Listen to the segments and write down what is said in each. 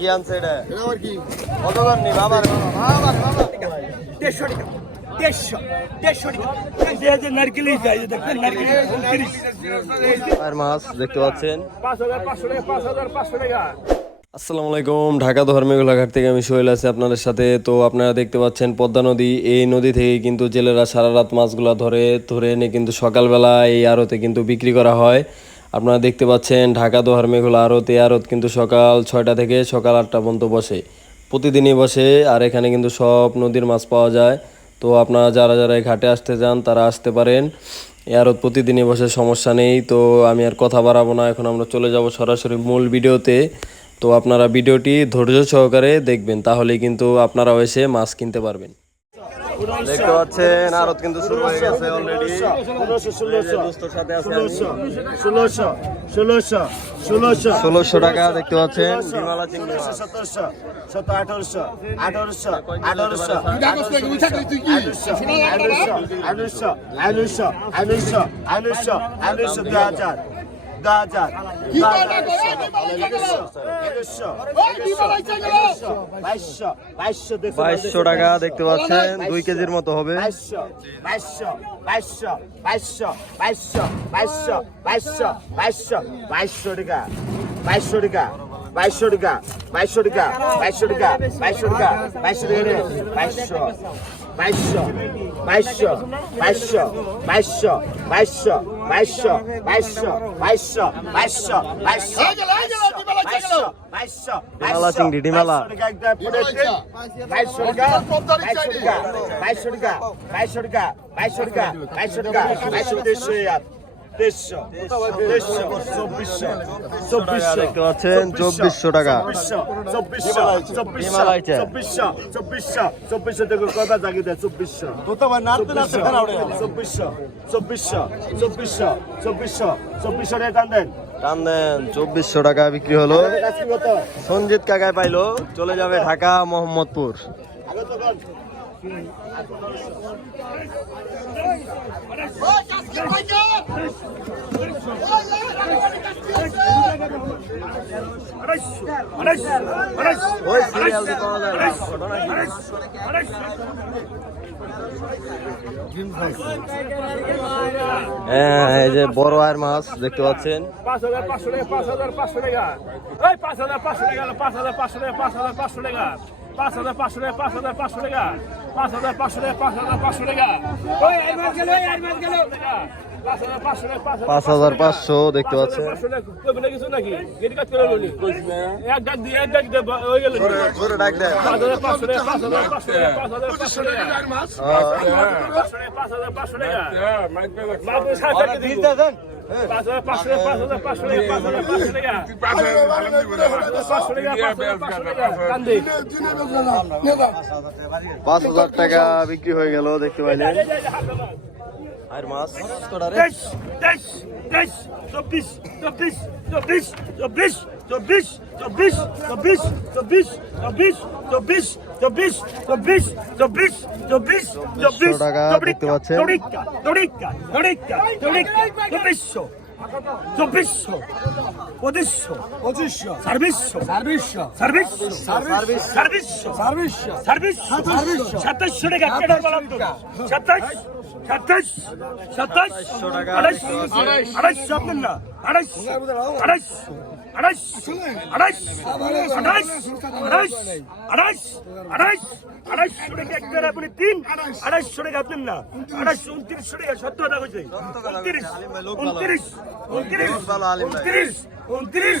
কি আনছে এটা? এটা আবার কি? কত করে নি বাবার বাবার বাবা। দেড়শো টাকা আর মাছ দেখতে পাচ্ছেন। আসসালামু আলাইকুম ঢাকা ধর্মীয় ঘাট থেকে আমি সোহেল আছি আপনাদের সাথে। তো আপনারা দেখতে পাচ্ছেন পদ্মা নদী। এই নদী থেকে কিন্তু জেলেরা সারা রাত মাছগুলো ধরে ধরে এনে কিন্তু সকালবেলা এই আড়তে কিন্তু বিক্রি করা হয়। আপনারা দেখতে পাচ্ছেন ঢাকা দোহার মেঘলা আড়ত এই আড়ত কিন্তু সকাল ছয়টা থেকে সকাল আটটা পর্যন্ত বসে। প্রতিদিনই বসে, আর এখানে কিন্তু সব নদীর মাছ পাওয়া যায়। তো আপনারা যারা যারা এই ঘাটে আসতে চান, তারা আসতে পারেন। আড়ত প্রতিদিনই বসে, সমস্যা নেই। তো আমি আর কথা বাড়াবো না, এখন আমরা চলে যাব সরাসরি মূল ভিডিওতে। তো আপনারা ভিডিওটি ধৈর্য সহকারে দেখবেন, তাহলেই কিন্তু আপনারাও এসে মাছ কিনতে পারবেন। দেখতে পাচ্ছেন আরত কিন্তু শুরু হয়ে গেছে অলরেডি ষোলোশো ষোলোশো। ষোলোশো ষোলোশো টাকা দেখতে পাচ্ছেন ডিমালা চিংড়ি। সতেরোশো সতেরো আঠারোশো আঠারোশো আঠারোশো আঠারোশো আঠারোশো আঠারোশো আঠারোশো আঠারোশো আঠারোশো দু হাজার দু বাইশশো বাইশশো বাইশশো টাকা দেখতে পাচ্ছেন দুই কেজির মতো হবে বাইশশো বাইশশো বাইশশো বাইশশো বাইশশো বাইশশো বাইশশো বাইশশো বাইশশো টাকা বাইশশো টাকা বাইশশো টাকা বাইশশো টাকা বাইশশো টাকা বাইশশো টাকা বাইশশো টাকা বাইশশো বাইশশো বাইশশো বাইশশো বাইশশো বাইশশো বাইশশো বাইশশো বাইশশো বাইশশো বাইশশো বাইশশো বাইশশো ডিমালা চিংড়ি, ডিমালা। বাইশশো টাকা বাইশশো টাকা বাইশশো টাকা বাইশশো টাকা বাইশশো টাকা বাইশশো টাকা বাইশশো দেড়শো চব্বিশশো। টাকা। চব্বিশশো। টাকা বিক্রি হলো। সঞ্জিত কাকায় পাইলো। চলে যাবে ঢাকা মোহাম্মদপুর। হ্যাঁ, এই যে বড় আর মাছ দেখতে পাচ্ছেন। পাঁচ হাজার পাঁচশো টাকা, পাঁচ হাজার পাঁচশো টাকা। পাঁচ হাজার পাঁচশো টাকা, পাঁচ হাজার পাঁচশো টাকা, পাঁচ হাজার পাঁচশো টাকা। পাঁচ হাজার পাঁচশো টাকা পাঁচ হাজার পাঁচশো টাকা পাঁচ হাজার পাঁচশো টাকা পাঁচ হাজার পাঁচশো টাকা পাঁচ হাজার পাঁচশো দেখতে পাচ্ছেন পাঁচ হাজার পাঁচশো টাকা পাঁচ হাজার টাকা বিক্রি হয়ে গেল দেখতে পাইলে আর মাছ চব্বিশ চব্বিশ চব্বিশ চব্বিশ চব্বিশ চব্বিশ চব্বিশ চব্বিশ চব্বিশ চব্বিশ চব্বিশ চব্বিশ চব্বিশ চব্বিশ চব্বিশ চব্বিশ চব্বিশশো চব্বিশশো পঁচিশশো পঁচিশশো ছাব্বিশশো ছাব্বিশশো ছাব্বিশশো সার্ভিস সার্ভিসশো সার্ভিসশো সার্ভিস সাতাশশো টাকা সাতাশ সাতাশ সাতাশ আড়াইশো আড়াইশো আপনার না আড়াইশো আড়াইশো আড়াইশো আড়াইশো আড়াইশো আড়াইশো আড়াইশো আড়াইশো আড়াইশো টাকা এক আপনি তিন? আড়াইশো টাকা না? আড়াইশো উনত্রিশশো টাকা সত্তর টাকা হয়েছে উনত্রিশ উনত্রিশ উনত্রিশ উনত্রিশ উনত্রিশ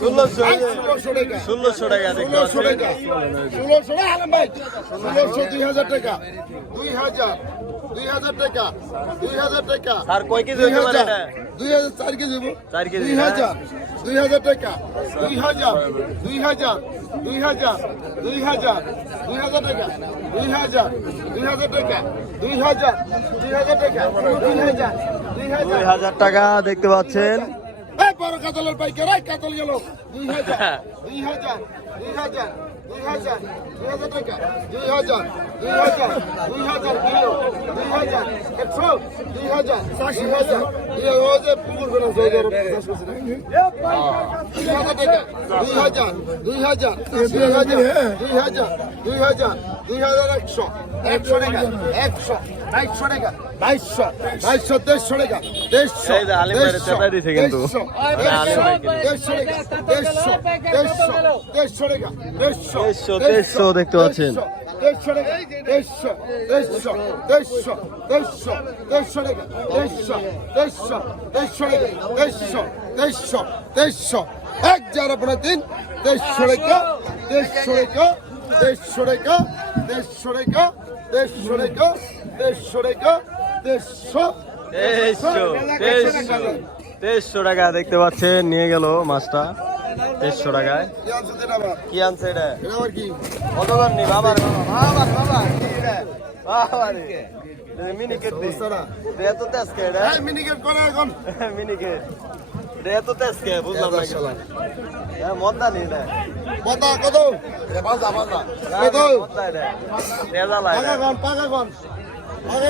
ষোলোশো টাকা ষোলোশো টাকা। ষোলোশো টাকা। দুই হাজার। দুই হাজার টাকা দুই হাজার টাকা স্যার কয় কেজি দুই পারে হাজার এটা? দুই হাজার চার কেজি চার কেজি, দুই হ্যাঁ। হাজার দুই হাজার টাকা দুই হাজার দুই হাজার দুই হাজার দুই হাজার দুই হাজার টাকা দুই হাজার দুই হাজার টাকা দুই হাজার দুই হাজার টাকা দুই হাজার দুই হাজার টাকা দেখতে পাচ্ছেন বড় কাতলের পাইকার কাতল গেল দুই হাজার দুই হাজার দুই হাজার দুই হাজার দুই হাজার টাকা দুই হাজার দুই হাজার দুই হাজার কিলো দুই হাজার একশো দুই হাজার দুই হাজার দুই হাজার ও যে পুকুর করে আছে, ওই যে ওরা চাষ করছে না? দুই হাজার টাকা দুই হাজার দুই হাজার দুই হাজার দুই হাজার দুই হাজার দুই হাজার একশো একশো টাকা একশো বাইশশো টাকা বাইশশো বাইশশো দেড়শো টাকা দেড়শো এই যে আলিম ভাইয়ের দেড়শো, চেপাই দিছে কিন্তু। দেড়শো, আলিম ভাই কিন্তু। দেড়শো টাকা দেড়শো দেড়শো দেড়শো টাকা দেড়শো দেড়শো, দেড়শো দেখতে পাচ্ছেন। দেড়শো টাকা দেড়শো দেড়শো দেড়শো দেড়শো দেড়শো টাকা দেড়শো দেড়শো দেড়শো টাকা দেড়শো দেড়শো দেড়শো। এক যার আপনার তিন দেড়শো টাকা দেড়শো টাকা দেড়শো টাকা দেড়শো টাকা দেড়শো টাকা দেড়শো টাকা দেড়শো তেইশশো তেইশশো টাকা দেখতে পাচ্ছেন নিয়ে গেল মাছটা। দেড়শো টাকায়। কি আনছে এটা? কত দামনি বাবার বাবার বাবার। বাবার মিনি কেট এত তেজ কে এটা। মিনি কেট করে এখন। মিনি কেট এত কে বুঝলাম না হ্যাঁ মদনা নি এটা। মদনা কত? এটা বাজা বাজা কত? মদনা এটা। রেজা লাগে পাগা গন পাগা গন। পাগা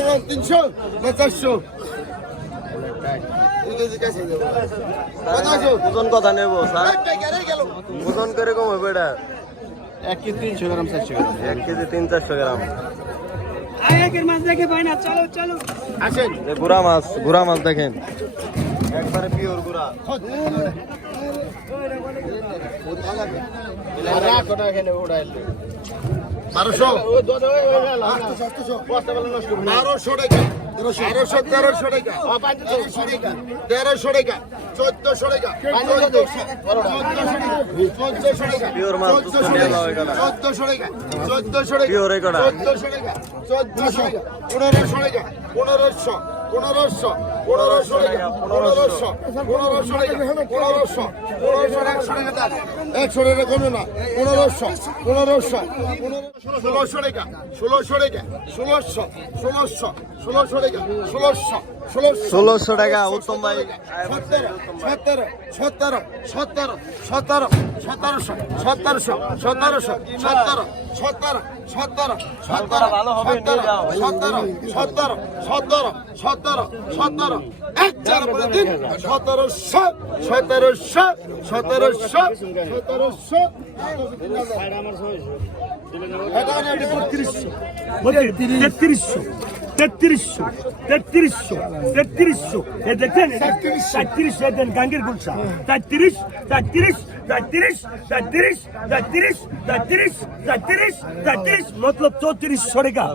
ওজন কথা নেব স্যার ওজন করে কম হইব এটা এক কেজি তিনশো গ্রাম চারশো গ্রাম এক কেজি তিন চারশো গ্রাম আগের মাছ দেখে পাই না চলো চলো আসেন গুড়া মাছ গুড়া মাছ দেখেন একবারে পিওর গুড়া বারোশো বারোশো টাকা বারোশো তেরোশো টাকা। তেরোশো টাকা। তেরোশো টাকা। চোদ্দশো টাকা। চোদ্দশো টাকা। চোদ্দশো টাকা। চোদ্দশো টাকা। Pure এখানে। চোদ্দশো টাকা। চোদ্দশো টাকা। পনেরোশো টাকা। পনেরোশো। পনেরোশো পনেরোশো পনেরোশো পনেরোশো পনেরোশো পনেরোশো একশো টাকা একশো টাকা কমে না পনেরোশো পনেরোশো ষোলোশো টাকা ষোলোশো টাকা ষোলোশো ষোলোশো ষোলোশো টাকা ষোলোশো ষোলোশো টাকা উত্তম ভাই সতেরো সতেরো সতেরো সতেরো সতেরো সতেরোশো সতেরোশো সতেরো সতেরো সতেরো সতেরো সতেরো যাও। সতেরো সতেরো সতেরো সতেরো সতেরো এক চার পরে তিন সতেরোশো সতেরোশো সতেরোশো সতেরোশো তেত্রিশশো তেত্রিশশো তেত্রিশশো তেত্রিশশো এ দেখেন তেত্রিশ দেন গাঙ্গের গুলশা তেত্রিশ তেত্রিশ তেত্রিশ তেত্রিশ তেত্রিশ তেত্রিশ তেত্রিশ তেত্রিশ মতলব চৌত্রিশশো টাকা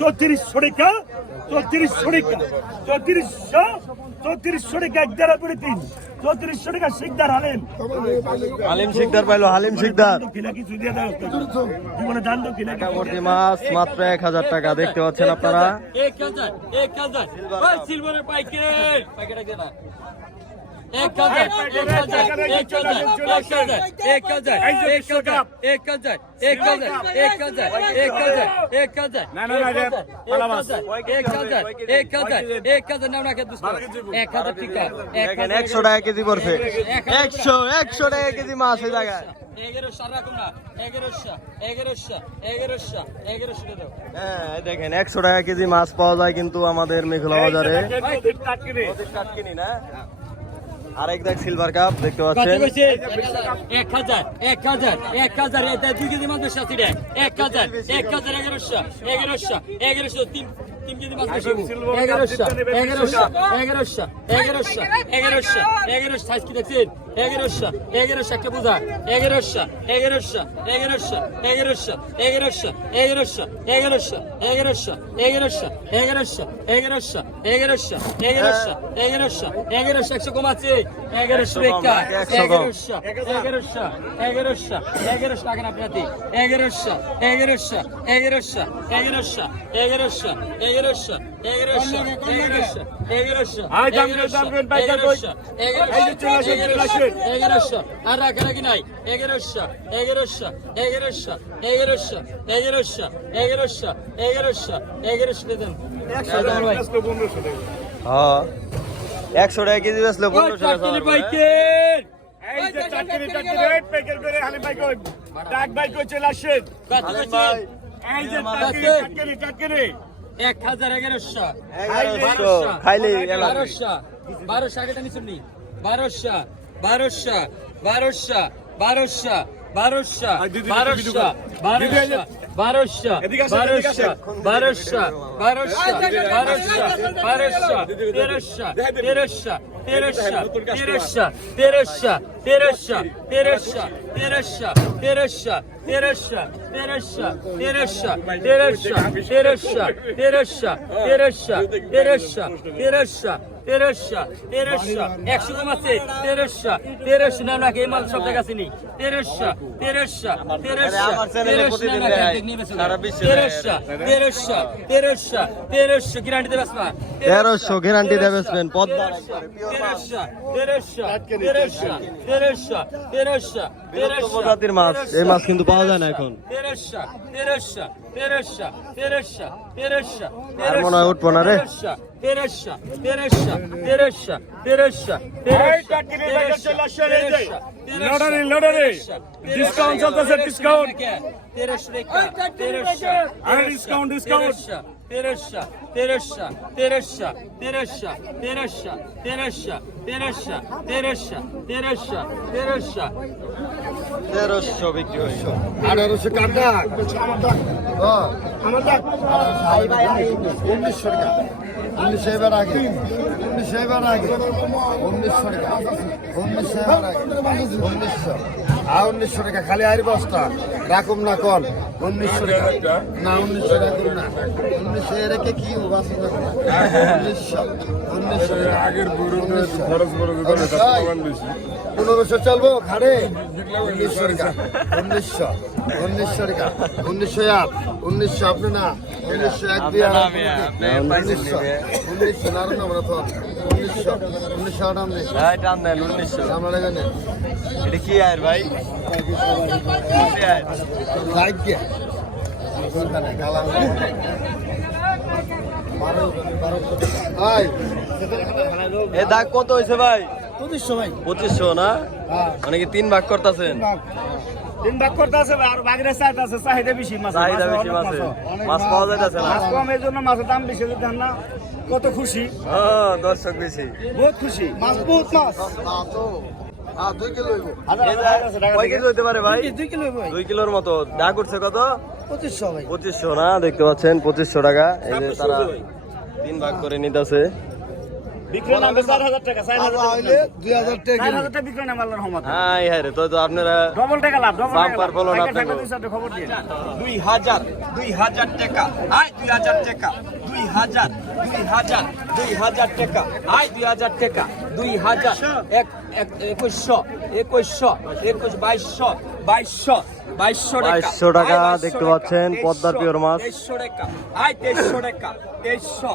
চৌত্রিশশো টাকা চৌত্রিশশো টাকা চৌত্রিশশো চৌত্রিশশো টাকা এক দ্বারা করে তিন চৌত্রিশশো টাকা শিকদার হালিম। হালিম শিকদার পাইলো হালিম শিকদার। জীবনে দান তো কিনা মাছ মাত্র এক হাজার টাকা দেখতে পাচ্ছেন আপনারা? এক হাজার এক হাজার। সিলভারের এক হাজার এক হাজার এক হাজার এক হাজার এক হাজার এক হাজার এক হাজার এক হাজার এক হাজার এক হাজার এক হাজার না না না এক হাজার এক হাজার এক হাজার ঠিক আছে একশো টাকা কেজি পড়ছে একশো একশো টাকা কেজি মাছ এই জায়গায় হ্যাঁ দেখেন একশো টাকা কেজি মাছ পাওয়া যায় কিন্তু আমাদের মেঘলা বাজারে না আরেক দেখ সিলভার কাপ দেখতে পাচ্ছেন। এক হাজার এক হাজার এক হাজার দুই কেজি মাত্র রে এক হাজার এক হাজার এগারোশো এগারোশো এগারোশো তিন তিন কেজি মাছ বেশি এগারোশো এগারোশো এগারোশো এগারোশো এগারোশো এগারোশো সাইজ কি দেখছেন এগারোশো এগারোশো একটা বোঝা এগারোশো এগারোশো এগারোশো এগারোশো এগারোশো এগারোশো এগারোশো এগারোশো এগারোশো এগারোশো এগারোশো এগারোশো এগারোশো এগারোশো এগারোশো একশো কমাচ্ছে এগারোশো একটা একশো কম। এগারোশো এগারোশো এগারোশো এগারোশো টাকা আপনাতে এগারোশো এগারোশো এগারোশো এগারোশো এগারোশো এগারোশো এগারোশো এগারোশো এগারোশো এগারোশো আয়, দাম করে, দাম করে, বাইকার কই? এই যে চলে আসেন, চলে আসেন। এগারোশো আর রাখারাখি নাই এগারোশো এগারোশো এগারোশো এগারোশো এগারোশো এগারোশো এগারোশো এগারোশো দেন ভাই হ্যাঁ একশো টাকা কেজি পনেরোশো টাকা কাটলি ছাড় হবে। বাইকের এই যে চাকরি চাকরি রেট প্যাকেট করে হালিম ভাই কই ডাক ভাই কই চলে আসেন কত এই যে চাকরি চাকরি এক হাজার এগারোশো। খাইলে বারোশো। বারোশো আগেটা নিচুন নি। বারোশো বারোশো বারোশো বারোশো বারোশো বারোশো বারোশো বারোশো বারোশো বারোশো বারোশো বারোশো বারোশো তেরোশো তেরোশো তেরোশো তেরোশো তেরোশো তেরোশো তেরোশো তেরোশো তেরোশো তেরোশো তেরোশো তেরোশো তেরোশো তেরোশো তেরোশো তেরোশো তেরোশো তেরোশো তেরোশো তেরোশো একশো কম আছে তেরোশো তেরোশো না নাকি এই মাল সব জায়গা চিনি তেরোশো তেরোশো তেরোশো আমার চ্যানেলে তেরোশো প্রতিদিন না দেয়। নাকি সারা বিশ্বে তেরোশো তেরোশো তেরোশো তেরোশো গ্যারান্টি দেবে তেরোশো গ্যারান্টি দেবেন পদ্মা তেরোশো তেরোশো তেরোশো তেরোশো তেরোশো তেরোশো প্রজাতির মাছ এই মাছ কিন্তু পাওয়া যায় না এখন তেরোশো তেরোশো তেরোশো তেরোশো তেরোশো আর মনে হয় উঠবো না রে। তেরোশো তেরোশো তেরোশো তেরোশো এই চাকরি বাইকার চলে আসেন এই যে লড়ারি লড়ারি ডিসকাউন্ট চলতেছে ডিসকাউন্ট তেরোশো তেরোশো আরে ডিসকাউন্ট ডিসকাউন্ট তেরোশো তেরোশো তেরোশো তেরোশো তেরোশো তেরোশো তেরোশো তেরোশো তেরোশো তেরোশো তেরোশো বিক্রি হয়েছে আঠারোশো কাটা হ্যাঁ আমার উনিশশো টাকা উনিশশো এবার আগে উনিশশো এবার আগে উনিশশো টাকা উনিশশো এবার আগে উনিশশো আর উনিশশো টাকা খালি আরি বস্তা। রাখুম না কন উনিশশো টাকা। না উনিশশো রাখুন না। উনিশশো রেখে কি উনিশশো। উনিশশো আগের পনেরোশো চলবো খাড়ে উনিশশো টাকা। উনিশশো। উনিশশো টাকা। উনিশশো এক। উনিশশো আপনি না? উনিশশো এক দিয়ে উনিশশো। উনিশশো না আমরা তো উনিশশো। উনিশশো আট আমি উনিশশো। আমরা এখানে এটা কি আর ভাই? এ দাগ কত হয়েছে ভাই? পঁচিশশো ভাই। পঁচিশশো না? মানে কি তিন ভাগ করতেছেন? তিন ভাগ। করতে আছে আর বাগরে আছে চাহিদা বেশি মাছ চাহিদা বেশি মাছে মাছ পাওয়া যাইতেছে না? মাছ কম এই জন্য মাছের দাম বেশি যদি না কত খুশি। ও দর্শক বেশি। বহুত খুশি। মাছ বহুত মাছ। হ্যাঁ হ্যাঁ, দুই কিলোর মতো। করছে কত? পঁচিশশো না দেখতে পাচ্ছেন পঁচিশশো টাকা। এই যে তারা তিন ভাগ করে নিতেছে। দুই হাজার টাকা আয় দুই হাজার টাকা। দুই হাজার দুই হাজার দুই হাজার টাকা। আয় দুই হাজার টাকা। দুই হাজার এক একুশশো একুশশো একুশ বাইশশো বাইশশো বাইশশো টাকা। দেখতে পাচ্ছেন পদ্মার পিওর মাছ। টাকা। আয় তেইশশো টাকা। তেইশশো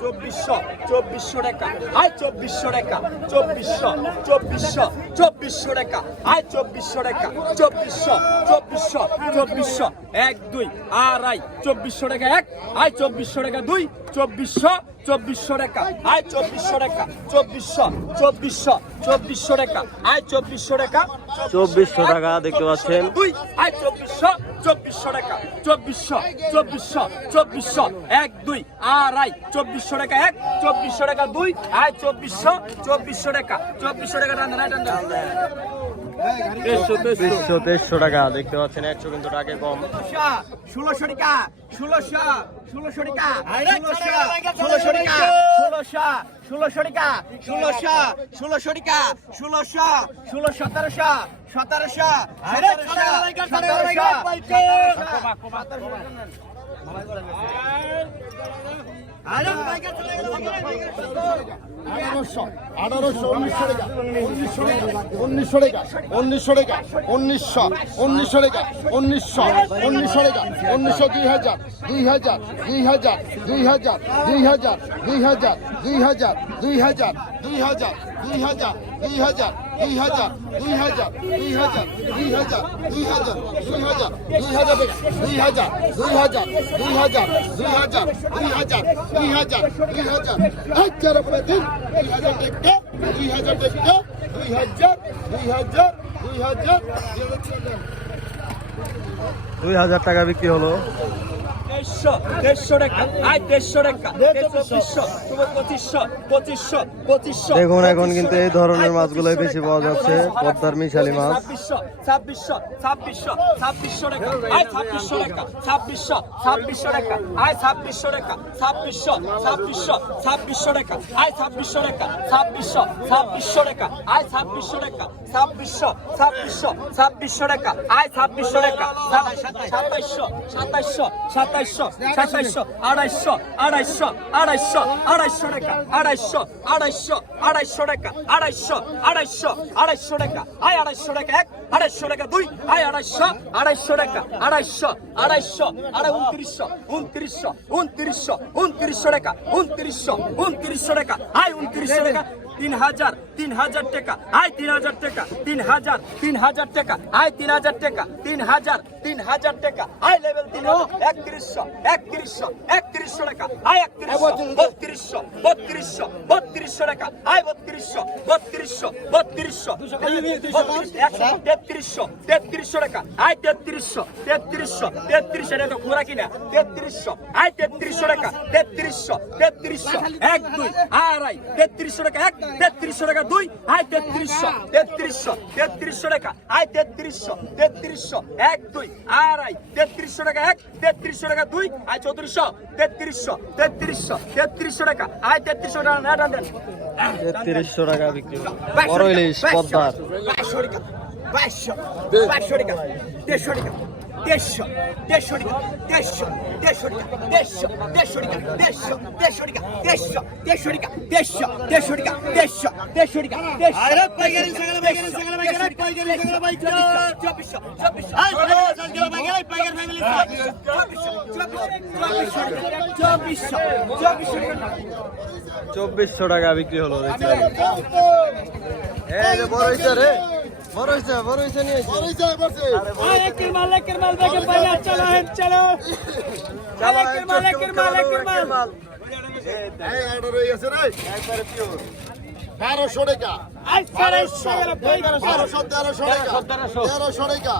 চব্বিশশো চব্বিশশো টাকা। আয় চব্বিশশো টাকা, চব্বিশশো চব্বিশশো চব্বিশশো টাকা। আয় চব্বিশশো টাকা, চব্বিশশো চব্বিশশো চব্বিশশো। এক, দুই আড়াই চব্বিশশো টাকা এক, আয় চব্বিশশো টাকা দুই, চব্বিশশো চব্বিশশো টাকা আয় চব্বিশশো টাকা চব্বিশশো চব্বিশশো চব্বিশশো টাকা আয় চব্বিশশো টাকা চব্বিশশো টাকা দেখতে পাচ্ছেন। দুই আয় চব্বিশশো চব্বিশশো টাকা চব্বিশশো চব্বিশশো চব্বিশশো। এক দুই আড়াই চব্বিশশো টাকা এক চব্বিশশো টাকা দুই আয় চব্বিশশো চব্বিশশো টাকা চব্বিশশো টাকা টান দেন, টান। তেইশশো তেইশশো টাকা দেখতে পাচ্ছেন একশো কিন্তু টাকা কম ষোলোশো টাকা ষোলোশো ষোলোশো টাকা ষোলোশো টাকা ষোলোশো ষোলোশো টাকা ষোলোশো ষোলোশো টাকা ষোলোশো ষোলো সতেরোশো সতেরোশো আঠারোশো আঠারোশো উনিশশো টাকা উনিশশো টাকা উনিশশো টাকা উনিশশো উনিশশো টাকা উনিশশো উনিশশো টাকা উনিশশো দুই হাজার দুই হাজার দুই হাজার দুই হাজার দুই হাজার দুই হাজার দুই হাজার দুই হাজার দুই হাজার দুই হাজার দুই হাজার দুই হাজার দুই হাজার দুই হাজার দুই হাজার দুই হাজার দুই হাজার দুই হাজার দুই হাজার দুই হাজার দুই হাজার দুই হাজার দুই হাজার দুই হাজার দুই হাজার হাজার উপরে দিন দুই হাজার টাকা দুই হাজার টাকা দুই হাজার দুই হাজার দুই হাজার দুই হাজার টাকা বিক্রি হলো দেড়শো দেড়শো টাকা আয় দেড়শো টাকা চব্বিশশো পঁচিশশো পঁচিশশো পঁচিশশো দেখুন এখন কিন্তু এই ধরনের মাছগুলোই বেশি পাওয়া যাচ্ছে পদ্মার মিশালি মাছ ছাব্বিশশো ছাব্বিশশো ছাব্বিশশো ছাব্বিশশো টাকা আয় ছাব্বিশশো টাকা ছাব্বিশশো ছাব্বিশশো টাকা আয় ছাব্বিশশো টাকা ছাব্বিশশো ছাব্বিশশো ছাব্বিশশো টাকা আয় ছাব্বিশশো টাকা ছাব্বিশশো ছাব্বিশশো টাকা আয় ছাব্বিশশো টাকা ছাব্বিশশো ছাব্বিশশো ছাব্বিশশো টাকা আয় ছাব্বিশশো টাকা সাতাইশশো সাতাইশশো সাতাইশশো আড়াইশো সাতাইশশো আড়াইশো আড়াইশো আড়াইশো আড়াইশো টাকা, আড়াইশো আড়াইশো আড়াইশো টাকা, আড়াইশো আড়াইশো আড়াইশো টাকা, আয় আড়াইশো টাকা, এক আড়াইশো টাকা দুই আয় আড়াইশো আড়াইশো টাকা আড়াইশো আড়াইশো আড়াই উনত্রিশশো উনত্রিশশো উনত্রিশশো উনত্রিশশো টাকা উনত্রিশশো উনত্রিশশো টাকা আয় উনত্রিশশো টাকা তিন হাজার তিন হাজার টাকা আয় তিন হাজার টাকা তিন হাজার তিন হাজার টাকা আয় তিন হাজার টাকা তিন হাজার তিন হাজার টাকা আয় লেভেল তিন একত্রিশশো একত্রিশশো একত্রিশশো টাকা আয় একত্রিশশো বত্রিশশো বত্রিশশো বত্রিশশো টাকা আয় বত্রিশশো বত্রিশশো বত্রিশশো একশো তেত্রিশশো তেত্রিশশো টাকা। আয় তেত্রিশশো তেত্রিশশো তেত্রিশশো তো ঘোরা কিনা? তেত্রিশশো আয় তেত্রিশশো টাকা তেত্রিশশো তেত্রিশশো এক দুই আড়াই তেত্রিশশো টাকা এক তেত্রিশশো টাকা দুই আয় তেত্রিশশো তেত্রিশশো তেত্রিশশো টাকা আয় তেত্রিশশো তেত্রিশশো এক দুই আড়াই তেত্রিশশো টাকা এক তেত্রিশশো টাকা দুই আয় চৌত্রিশশো তেত্রিশশো তেত্রিশশো তেত্রিশশো টাকা আয় তেত্রিশশো টাকা না টান দেন তেত্রিশশো টাকা বিক্রি বড় ইলিশ পদ্মার। বাইশশো বাইশশো টাকা দেড়শো টাকা দেড়শো দেড়শো টাকা দেড়শো দেড়শো টাকা দেড়শো দেড়শো টাকা দেড়শো দেড়শো টাকা দেড়শো দেড়শো টাকা দেড়শো দেড়শো টাকা দেড়শো দেড়শো টাকা চব্বিশশো চব্বিশশো চব্বিশশো টাকা বিক্রি হলো রে। বড় হইছে বড় হইছে নি বড় হইছে বড়ছে আরে এক কিল মাল এক কিল মাল বেগে পাইলা চলো হেড চলো। চলো এক কিল মাল এক কিল মাল এক কিল মাল। এই অর্ডার হই গেছে রে। একবারে পিওর 1200 টাকা। 1200 1200 টাকা। 1300 টাকা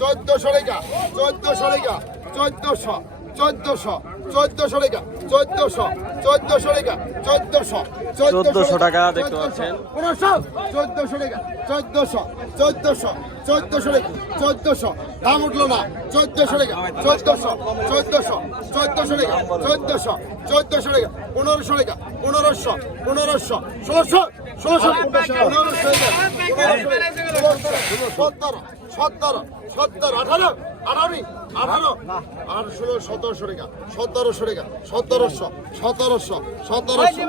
চোদ্দশো টাকা চোদ্দশো টাকা চোদ্দশো চোদ্দশো চোদ্দশো টাকা চোদ্দশো চোদ্দশো টাকা চোদ্দশো 1400 টাকা দেখতে পাচ্ছেন। পনেরোশো চোদ্দশো টাকা চোদ্দশো চোদ্দশো চোদ্দশো টাকা চোদ্দশো দাম উঠল না চোদ্দশো টাকা চোদ্দশো চোদ্দশো চোদ্দশো টাকা চোদ্দশো চোদ্দশো টাকা পনেরোশো টাকা পনেরোশো পনেরোশো ষোলোশো ষোলোশো পনেরোশো সতেরো সতেরো সতেরো আঠারো আঠারো আঠারো সতেরোশো টাকা সতেরোশো টাকা সতেরোশো সতেরোশো সতেরোশো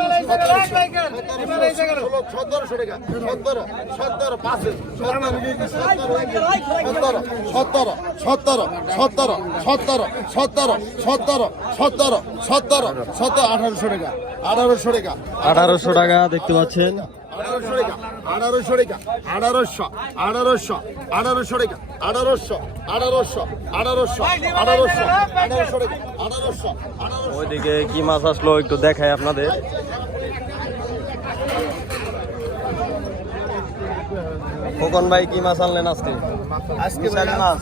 আঠারোশো টাকা আঠারোশো টাকা দেখতে পাচ্ছেন আঠারোশো টাকা আঠারোশো টাকা আঠারোশো আঠারোশো আঠারোশো টাকা আঠারোশো আঠারোশো আঠারোশো আঠারোশো আঠারোশো টাকা আঠারোশো আঠারোশো। ওইদিকে কি মাছ আসলো একটু দেখায় আপনাদের। খোকন ভাই কি মাছ আনলেন আজকে? আজকে মাছ।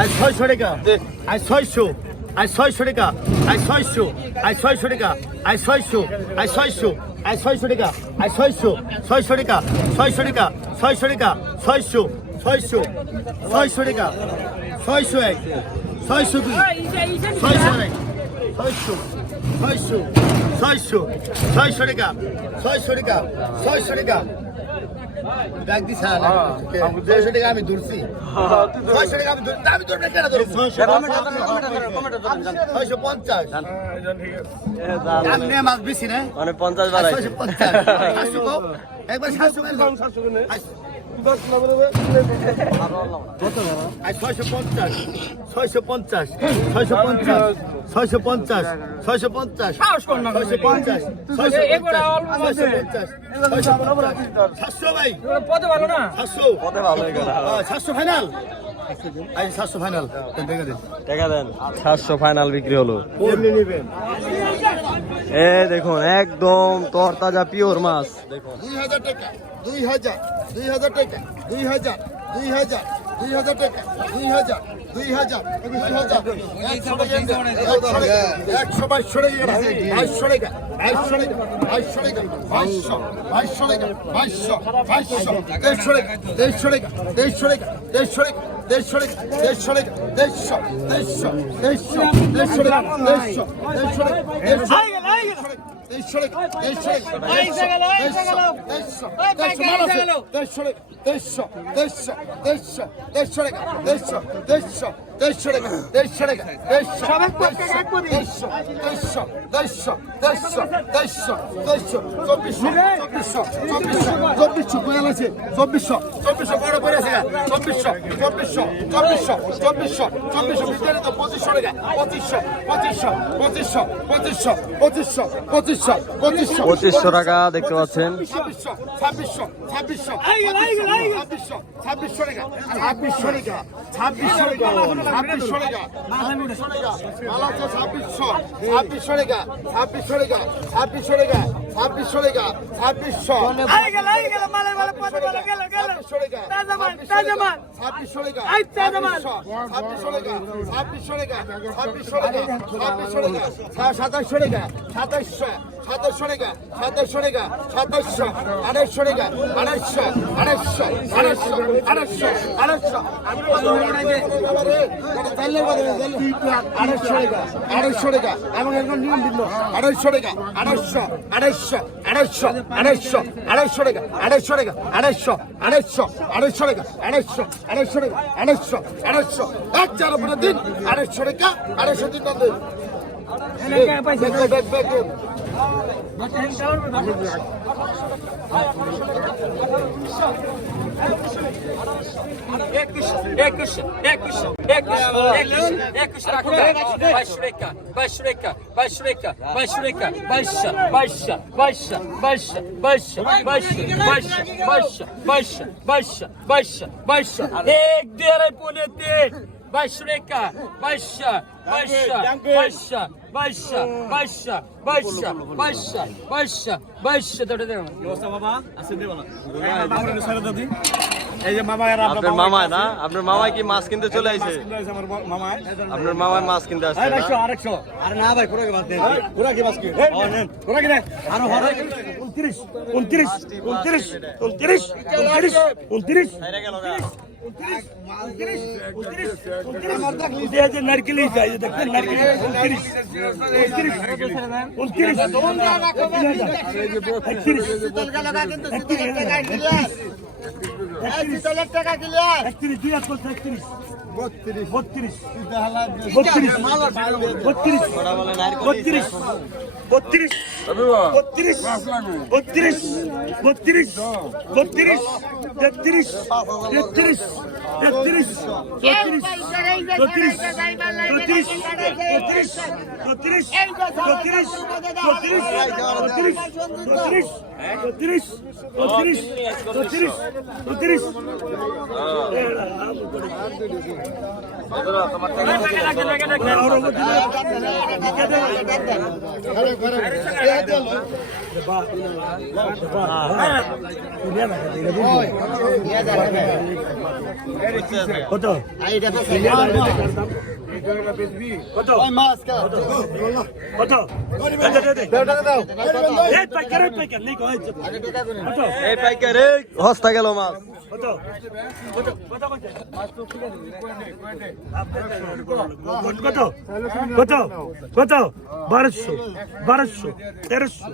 আই ছয়শো টাকা। আই ছয়শো। আই ছয়শো টাকা আই ছয়শো আই ছয়শো টাকা আই ছয়শো আই ছয়শো আই ছয়শো টাকা আই ছয়শো ছয়শো টাকা ছয়শো টাকা ছয়শো টাকা ছয়শো ছয়শো ছয়শো টাকা ছয়শো এক ছয়শো দুই ছয়শো এক ছয়শো ছয়শো ছয়শো ছয়শো টাকা ছয়শো টাকা ছয়শো টাকা ডাক দিস হ্যাঁ ছয়শো টাকা আমি ধরছি। ছয়শো টাকা আমি ধরছি। আমি ধরবে কেন ধরবো? ছয়শো পঞ্চাশ। আপনি মাছ বেশি না? মানে পঞ্চাশ বাড়াই ছয়শো পঞ্চাশ। সাতশো কম? একবার সাতশো কম। আই পঞ্চাশ ছয়শো পঞ্চাশ ছয়শো পঞ্চাশ ছয়শো পঞ্চাশ ছয়শো পঞ্চাশ ছয়শো পঞ্চাশ ভাই। ফাইনাল ফাইনাল সাতশো। ফাইনাল হ্যাঁ, বিক্রি হলো। এ দেখুন একদম তরতাজা পিওর মাছ। দেখুন দুই হাজার টাকা। দুই হাজার দুই হাজার টাকা দুই হাজার দুই হাজার দুই হাজার টাকা দুই হাজার দুই হাজার দুই হাজার একশো বাইশশো টাকা বাইশশো টাকা বাইশশো টাকা বাইশশো টাকা বাইশশো বাইশশো টাকা বাইশশো বাইশশো দেড়শো টাকা দেড়শো টাকা দেড়শো টাকা দেড়শো টাকা দেড়শো দেড়শো দেড়শো দেড়শো দেড়শো দেড়শো দেড়শো দেড়শো দেড়শো দেড়শো দেড়শো দেড়শো দেড়শো দেড়শো দেড়শো দেড়শো দেড়শো টাকা দেড়শো দেড়শো দেড়শো টাকা দেড়শো টাকা দেড়শো দেড়শো দেড়শো দেড়শো দেড়শো দেড়শো দেড়শো চব্বিশশো চব্বিশশো চব্বিশশো চব্বিশশো কোয়াল আছে চব্বিশশো চব্বিশশো বড় করে আছে চব্বিশশো চব্বিশশো চব্বিশশো চব্বিশশো চব্বিশশো বিদ্যালয় তো পঁচিশশো টাকা পঁচিশশো পঁচিশশো পঁচিশশো পঁচিশশো পঁচিশশো পঁচিশশো পঁচিশশো পঁচিশশো টাকা দেখতে পাচ্ছেন। ছাব্বিশশো ছাব্বিশশো ছাব্বিশশো ছাব্বিশশো ছাব্বিশশো টাকা ছাব্বিশশো টাকা ছাব্বিশশো টাকা। ছাব্বিশশো টাকা মালা হচ্ছে ছাব্বিশশো ছাব্বিশশো টাকা ছাব্বিশশো টাকা ছাব্বিশশো টাকা ছাব্বিশশো টাকা ছাব্বিশশো ছাব্বিশশো টাকা ছাব্বিশশো টাকা ছাব্বিশশো টাকা ছাব্বিশশো টাকা ছাব্বিশশো টাকা ছাব্বিশশো টাকা সাতাশশো টাকা সাতাশশো সাতাশশো টাকা সাতাশশো টাকা সাতাশশো আড়াইশো টাকা আড়াইশো আড়াইশো আড়াইশো আড়াইশো আড়াইশো আড়াইশো টাকা আড়াইশো টাকা এবং একদম নিয়ম ভিন্ন আড়াইশো টাকা আড়াইশো আড়াইশো আড়াইশো আড়াইশো আড়াইশো টাকা আড়াইশো টাকা, আড়াইশো আড়াইশো আড়াইশো টাকা, আড়াইশো আড়াইশো টাকা, আড়াইশো আড়াইশো। এক চার উপরে দিন, আড়াইশো টাকা, আড়াইশো দিন দিন একুশ একুশ একুশ একুশ একুশ একুশ রাখো বাইশশো রেখা বাইশশো রেখা বাইশশো রেখা বাইশশো রেখা বাইশশো বাইশশো বাইশশো বাইশশো বাইশশো বাইশশো বাইশশো বাইশশো বাইশশো বাইশশো বাইশশো বাইশশো এক দুই আড়াই পৌনে তিন বাইশশো রেখা বাইশশো বাইশশো বাইশশো বাইশশো বাইশশো বাইশশো বাইশশো এই যে মামা আর আপনার মামা না আপনার মামা কি মাছ কিনতে চলে আইছে আমার মামা আপনার মামা মাছ কিনতে আসছে না 100 100 আরে না ভাই পুরো কি মাছ দেন পুরো কি মাছ কি পুরো কি না আর হরে 29 29 29 29 29 29 সাইরা গেল গা উনত্রিশ টাকা ক্লিয়ার 31 দুই হাত বলছে 31 32 32 32 32 32 বত্রিশ বত্রিশ বত্রিশ বত্রিশ তেত্রিশ তেত্রিশ তেত্রিশ চৌত্রিশ চৌত্রিশ চৌত্রিশ চৌত্রিশ চৌত্রিশ চৌত্রিশ চৌত্রিশ চৌত্রিশ চৌত্রিশ চৌত্রিশ চৌত্রিশ চৌত্রিশ চৌত্রিশ কত কত? কত? হস্তা গেল মাছ। কত? কত? কত? বারোশো বারোশো তেরোশো।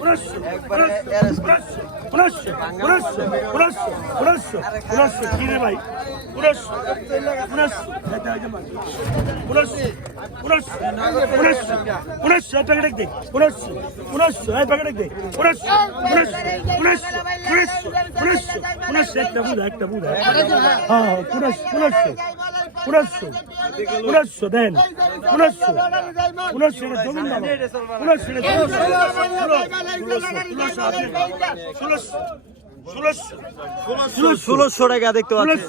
Burası. Burası. Burası. Burası. Burası. Burası. উনিশশো প্যাকেট দে উনিশশো উনিশশো প্যাকেট দে উনিশশো উনিশশো পুলিশ পুলিশ পুলিশ উনিশশো একটা বুঝা একটা বুঝা হ্যাঁ উনিশশো উনিশশো উনিশশো উনিশশো দেন উনিশশো উনিশশো এটা জমিন নাম উনিশশো এটা ষোলোশো ষোলোশো টাকা দেখতে পাচ্ছেন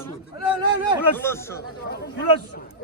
ষোলোশো ষোলোশো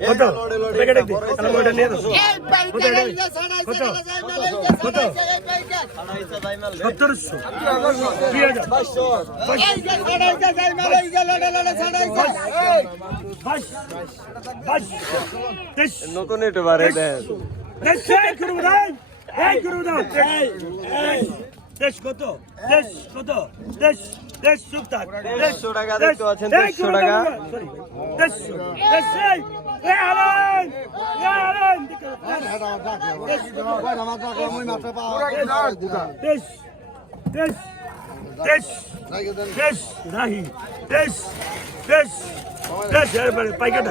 কত প্যাকেট একদিন তাহলে ওইটা নিয়ে দাও। কত কত সত্তরশো দুই হাজার নতুন এটা বারে দেশ কত? দেশ কত? দেশ দেশ সুপ্তার দেড়শো টাকা দেখতে পাচ্ছেন দেড়শো টাকা। দেড়শো দেড়শো পাইকাটা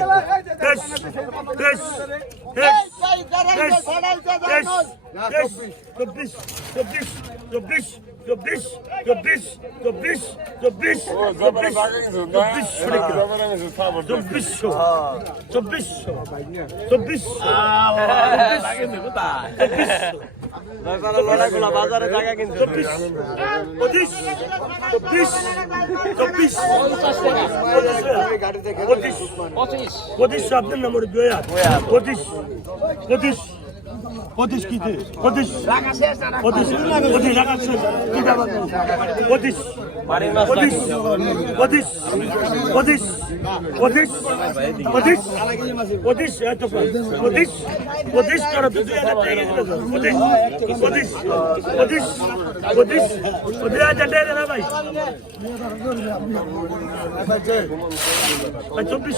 চব্বিশ চব্বিশ চব্বিশ চব্বিশ চব্বিশ চব্বিশ চব্বিশ চব্বিশ চব্বিশ চব্বিশশো চব্বিশশো চব্বিশশো বাজারে টাকা কিন্তু চব্বিশ পঁচিশ চব্বিশ চব্বিশ পঁচিশ পঁচিশ আপনার নম্বর দুই হাজার পঁচিশ পঁচিশ পঁচিশ কি পঁচিশ পঁচিশ পঁচিশ টাকা শেষ কি টাকা পঁচিশ পঁচিশ পঁচিশ পঁচিশ পঁচিশ পঁচিশ পঁচিশ পঁচিশ করো পঁচিশ পঁচিশ পঁচিশ পঁচিশ পঁচিশ হাজার টাকা ভাই চব্বিশ